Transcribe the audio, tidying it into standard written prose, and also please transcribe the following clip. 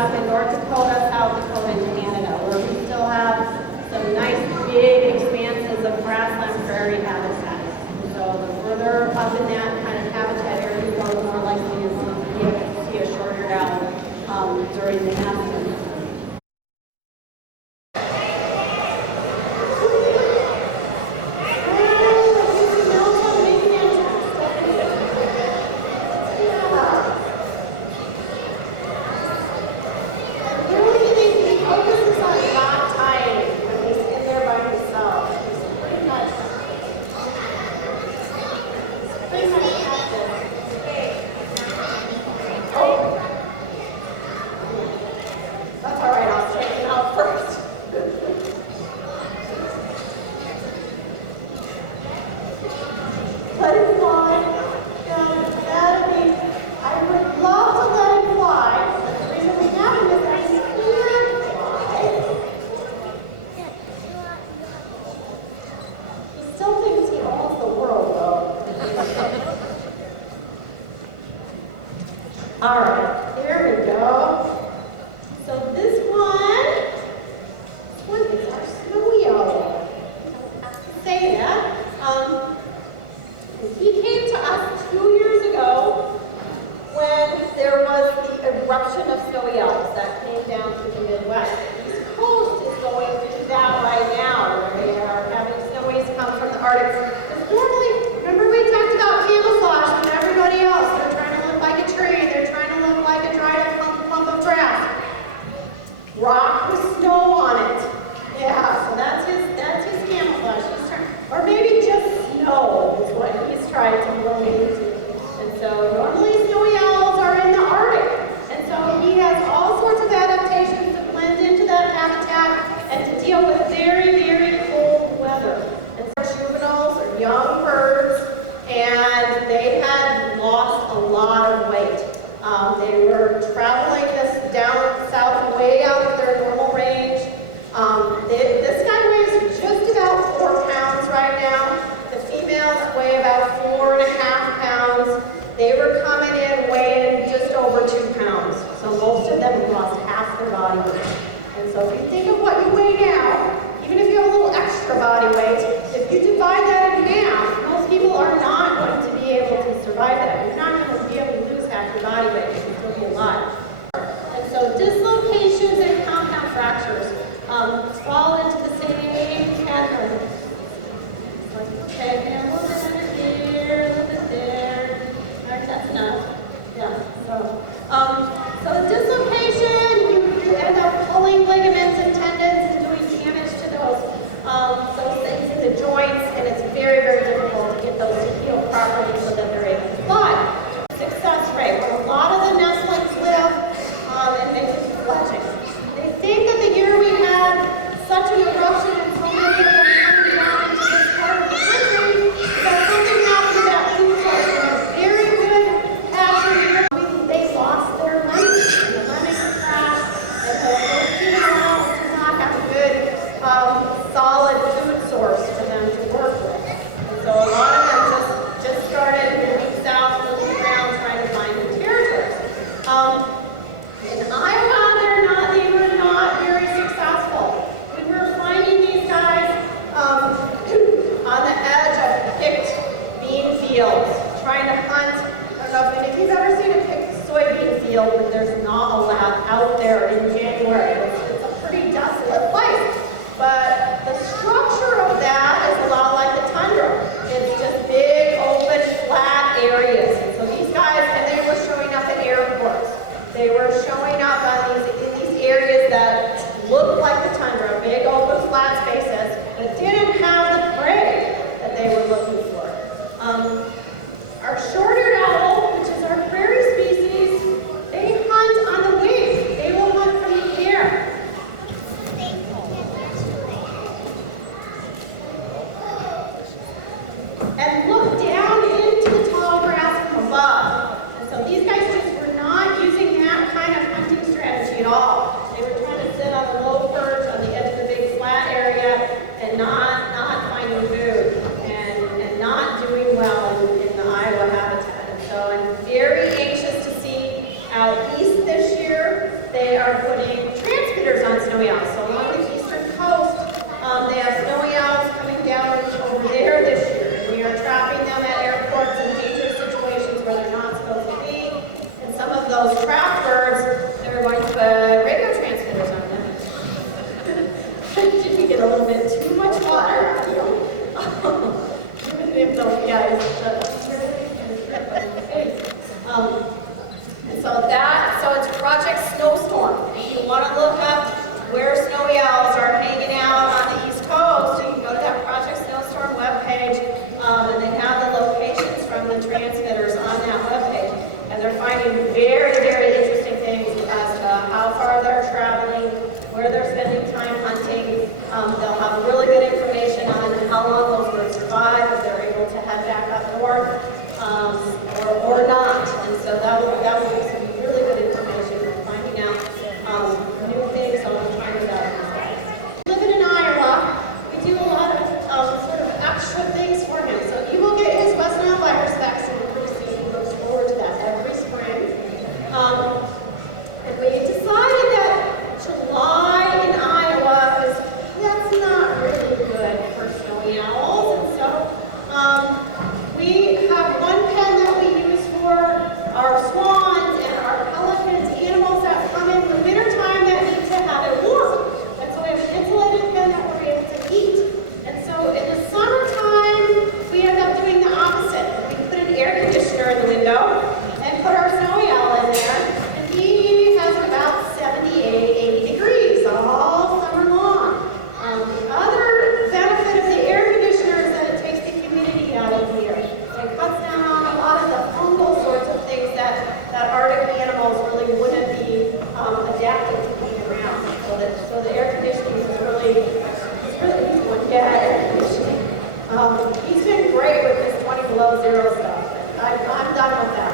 up in North Dakota, South Dakota, and Canada, where we still have some nice big expanses of grassland prairie habitat. So the further up in that kind of habitat area you go, the more likely is to see a short-eared owl during the afternoon. All right, there we go. So this one is our snowy owl. I have to say that. He came to us 2 years ago when there was the eruption of snowy owls that came down through the Midwest. The East Coast is going through that right now, where they are having snowies come from the Arctic. Because normally, remember we talked about camouflage with everybody else. They're trying to look like a tree. They're trying to look like a dried up clump of grass. Rock with snow on it. Yeah, so that's his camouflage. Or maybe just snow is what he's trying to blend into. And so normally snowy owls are in the Arctic. And so he has all sorts of adaptations to blend into that habitat and to deal with very, very cold weather. And so juveniles are young birds, and they had lost a lot of weight. They were traveling this down south, way out of their normal range. This guy weighs just about 4 pounds right now. The females weigh about 4.5 pounds. They were coming in weighing just over 2 pounds. So most of them have lost half their body weight. And so if you think of what you weigh now, even if you have a little extra body weight, if you divide that in half, most people are not going to be able to survive that. You're not going to be able to lose half your body weight. You can still be alive. And so dislocations and compound fractures fall into the same category. Okay, and a little bit under here, a little bit there. All right, that's enough. Yeah. So a dislocation, you end up pulling ligaments and tendons and doing damage to those things in the joints, and it's very, very difficult to get those to heal properly so that they're able to fly. Success rate, where a lot of the nestlings live, and they do fledging. They think that the year we had such an eruption and so many of them coming down into this part of the country, that something happened to that food source in a very good pasture year. They lost their lemmings, and the lemmings crashed, and those juveniles did not have a good, solid food source for them to work with. And so a lot of them just started moving south, moving around, trying to find new territories. In Iowa, they were not very successful. We were finding these guys on the edge of picked bean fields, trying to hunt. I don't know if you've ever seen a picked soybean field, but there's not a lot out there in January. It's a pretty desolate place. But the structure of that is a lot like the tundra. It's just big, open, flat areas. And so these guys, and they were showing up at airports. They were showing up in these areas that looked like the tundra, big, open, flat spaces, but didn't have the prey that they were looking for. Our short-eared owl, which is our prairie species, they hunt on the wing. They will hunt from the air. And look down into the tall grass from above. And so these guys just were not using that kind of hunting strategy at all. They were trying to sit on a low perch on the edge of the big flat area and not finding food and not doing well snowy owls. So along the eastern coast, they have snowy owls coming down over there this year. And we are trapping them at airports in dangerous situations where they're not supposed to be. And some of those trapped birds, they're going to put radio transmitters on them. Did we get a little bit too much water out of you? If those guys and so it's Project Snowstorm. If you want to look up where snowy owls are hanging out on the East Coast, you can go to that Project Snowstorm webpage, and they have the locations from the transmitters on that webpage. And they're finding very, very interesting things as to how far they're traveling, where they're spending time hunting. They'll have really good information on how long those birds survive, if they're able to head back up north, or not. And so that will be some really good information for finding out new things on trying to that. Living in Iowa, we do a lot of sort of extra things for him. So he will get his West Nile virus vaccine pretty soon. He looks forward to that every spring. And we decided that July in Iowa that's not really good for snowy owls. And so we have one pen that we use for our swans and our pelicans, animals that come in the wintertime that need to have it warm. And so we have an insulated pen that we're able to heat. And so in the summertime, we end up doing the opposite. We put an air conditioner in the window and put our snowy owl in there. And he has about 78, 80 degrees all summer long. The other benefit of the air conditioner is that it takes the humidity out of here. It cuts down on a lot of the fungal sorts of things that Arctic animals really wouldn't be adapted to being around. So the air conditioning is really useful. Yeah, air conditioning. He's been great with this 20 below zero stuff. I'm done with that.